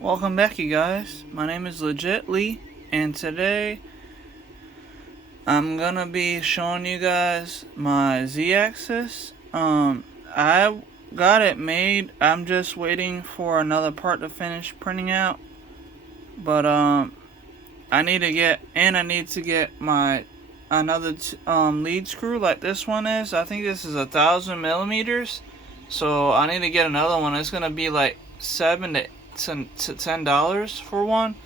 Welcome back, you guys. My name is Legit Lee, and today I'm gonna be showing you guys my Z-axis. I got it made. I'm just waiting for another part to finish printing out. But I need to get my another lead screw like this one is. I think this is 1,000 millimeters. So I need to get another one. It's gonna be like $7 to $10 for one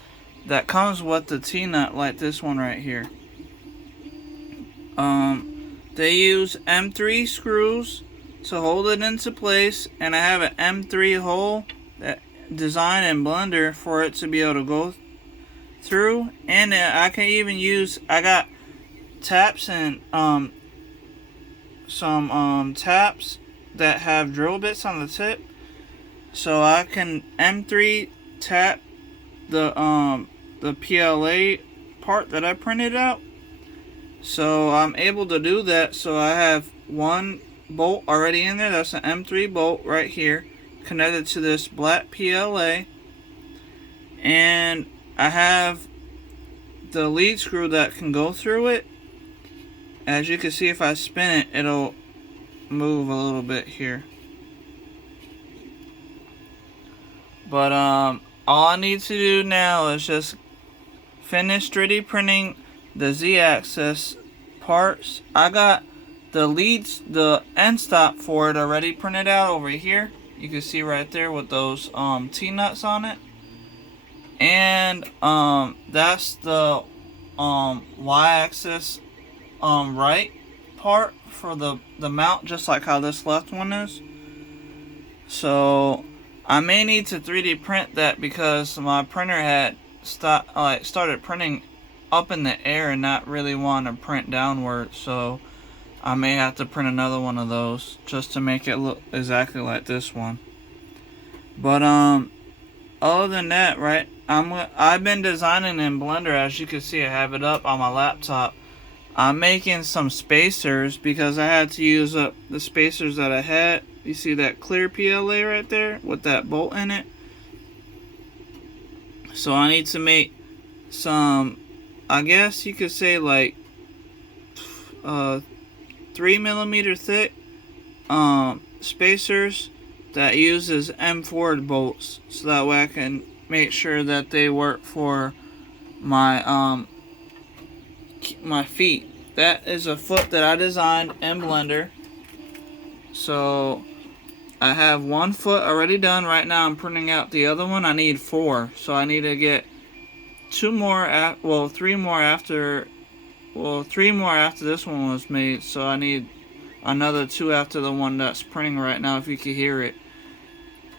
that comes with the T-nut like this one right here. They use M3 screws to hold it into place, and I have an M3 hole that designed in Blender for it to be able to go through. And I can even use, I got taps and some taps that have drill bits on the tip, so I can M3 tap the PLA part that I printed out. So I'm able to do that. So I have one bolt already in there. That's an M3 bolt right here connected to this black PLA. And I have the lead screw that can go through it. As you can see, if I spin it, it'll move a little bit here. But all I need to do now is just finish 3D printing the Z-axis parts. I got the end stop for it already printed out over here. You can see right there with those T-nuts on it. And that's the Y-axis right part for the mount, just like how this left one is. So I may need to 3D print that because my printer had started printing up in the air and not really want to print downward, so I may have to print another one of those just to make it look exactly like this one. But other than that, right, I've been designing in Blender. As you can see, I have it up on my laptop. I'm making some spacers because I had to use up the spacers that I had. You see that clear PLA right there with that bolt in it? So I need to make some, I guess you could say like 3mm thick spacers that uses M4 bolts, so that way I can make sure that they work for my my feet. That is a foot that I designed in Blender. So I have one foot already done. Right now I'm printing out the other one. I need 4, so I need to get 3 more after this one was made. So I need another 2 after the one that's printing right now. If you can hear it,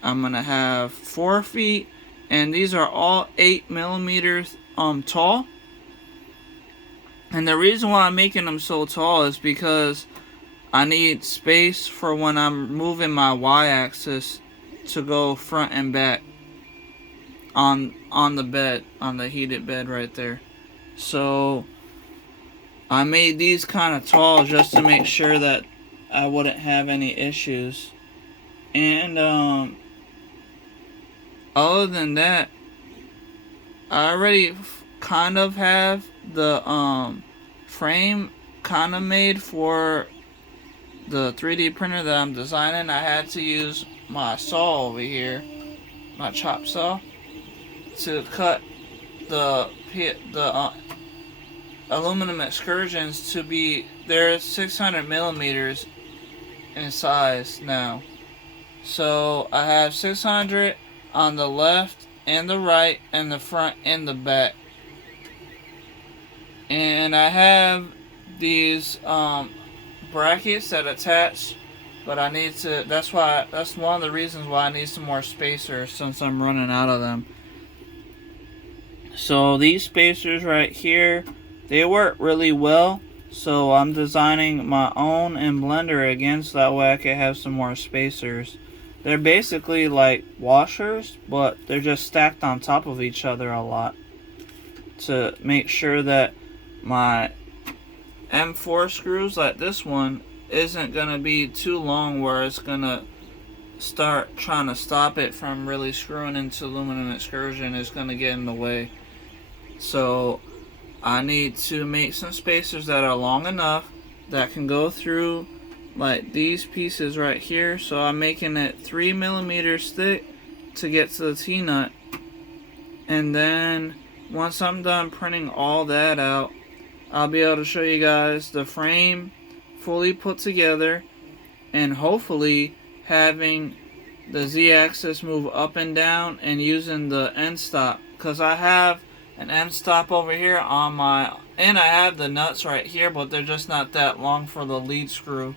I'm gonna have 4 feet, and these are all 8mm tall. And the reason why I'm making them so tall is because I need space for when I'm moving my Y-axis to go front and back on the bed, on the heated bed right there. So I made these kind of tall just to make sure that I wouldn't have any issues. And other than that, I already kind of have the frame kind of made for the 3D printer that I'm designing. I had to use my saw over here, my chop saw, to cut the aluminum excursions to be, they're 600mm in size now. So I have 600 on the left and the right and the front and the back. And I have these brackets that attach, but I need to, that's one of the reasons why I need some more spacers, since I'm running out of them. So these spacers right here, they work really well, so I'm designing my own in Blender again, so that way I can have some more spacers. They're basically like washers, but they're just stacked on top of each other a lot to make sure that my M4 screws like this one isn't gonna be too long where it's gonna start trying to stop it from really screwing into aluminum excursion, it's going to get in the way. So I need to make some spacers that are long enough that can go through like these pieces right here. So I'm making it 3 millimeters thick to get to the T-nut. And then once I'm done printing all that out, I'll be able to show you guys the frame fully put together, and hopefully having the Z-axis move up and down and using the end stop, because I have an end stop over here on my, and I have the nuts right here, but they're just not that long for the lead screw.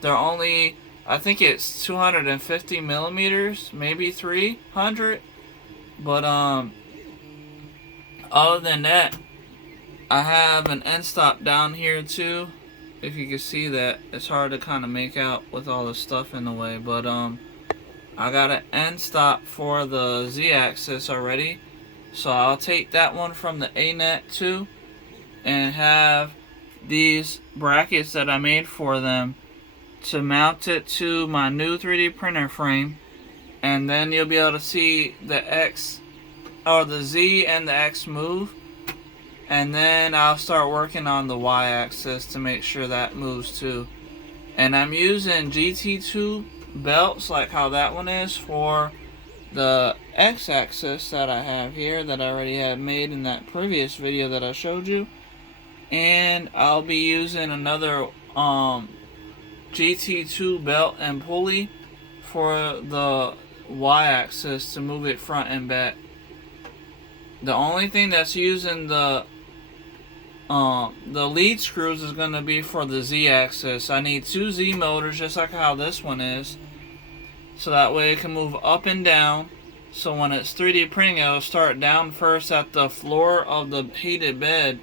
They're only, I think it's 250 millimeters, maybe 300, but other than that, I have an end stop down here too. If you can see that, it's hard to kind of make out with all the stuff in the way, but I got an end stop for the Z-axis already, so I'll take that one from the A-net too, and have these brackets that I made for them to mount it to my new 3D printer frame, and then you'll be able to see the X, or the Z and the X move. And then I'll start working on the Y-axis to make sure that moves too. And I'm using GT2 belts, like how that one is, for the X-axis that I have here that I already had made in that previous video that I showed you. And I'll be using another GT2 belt and pulley for the Y-axis to move it front and back. The only thing that's using the lead screws is going to be for the Z-axis. I need 2 Z motors, just like how this one is, so that way it can move up and down. So when it's 3D printing, it'll start down first at the floor of the heated bed,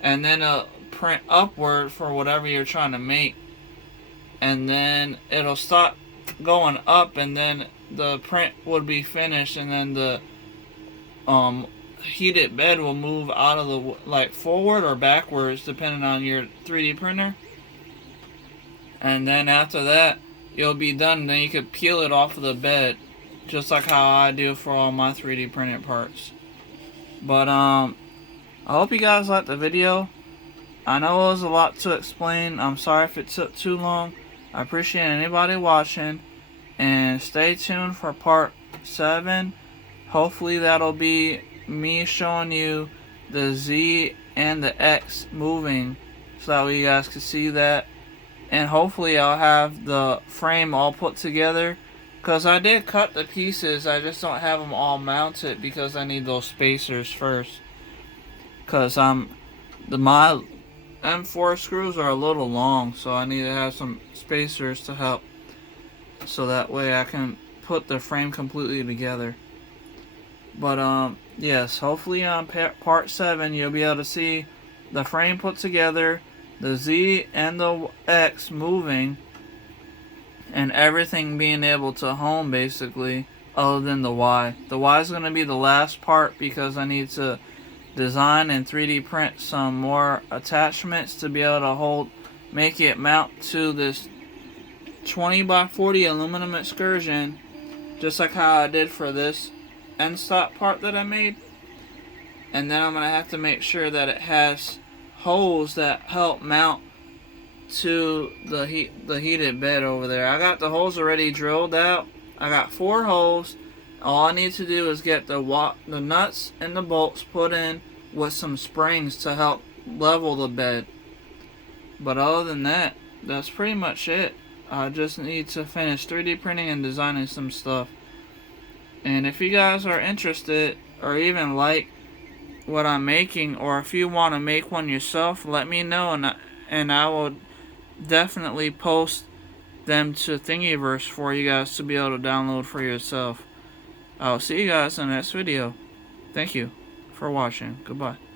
and then it'll print upward for whatever you're trying to make, and then it'll stop going up, and then the print would be finished, and then the heated bed will move out of the, like, forward or backwards depending on your 3D printer. And then after that, you'll be done. Then you could peel it off of the bed, just like how I do for all my 3D printed parts. But I hope you guys liked the video. I know it was a lot to explain. I'm sorry if it took too long. I appreciate anybody watching, and stay tuned for part 7. Hopefully that'll be me showing you the Z and the X moving, so that way you guys can see that. And hopefully I'll have the frame all put together, because I did cut the pieces, I just don't have them all mounted because I need those spacers first, because my M4 screws are a little long, so I need to have some spacers to help, so that way I can put the frame completely together. But yes, hopefully on part 7 you'll be able to see the frame put together, the Z and the X moving, and everything being able to home basically, other than the Y. The Y is going to be the last part, because I need to design and 3D print some more attachments to be able to make it mount to this 20x40 aluminum excursion, just like how I did for this end stop part that I made. And then I'm going to have to make sure that it has holes that help mount to the heated bed over there. I got the holes already drilled out. I got 4 holes. All I need to do is get the nuts and the bolts put in with some springs to help level the bed. But other than that, that's pretty much it. I just need to finish 3D printing and designing some stuff. And if you guys are interested, or even like what I'm making, or if you want to make one yourself, let me know, and I will definitely post them to Thingiverse for you guys to be able to download for yourself. I'll see you guys in the next video. Thank you for watching. Goodbye.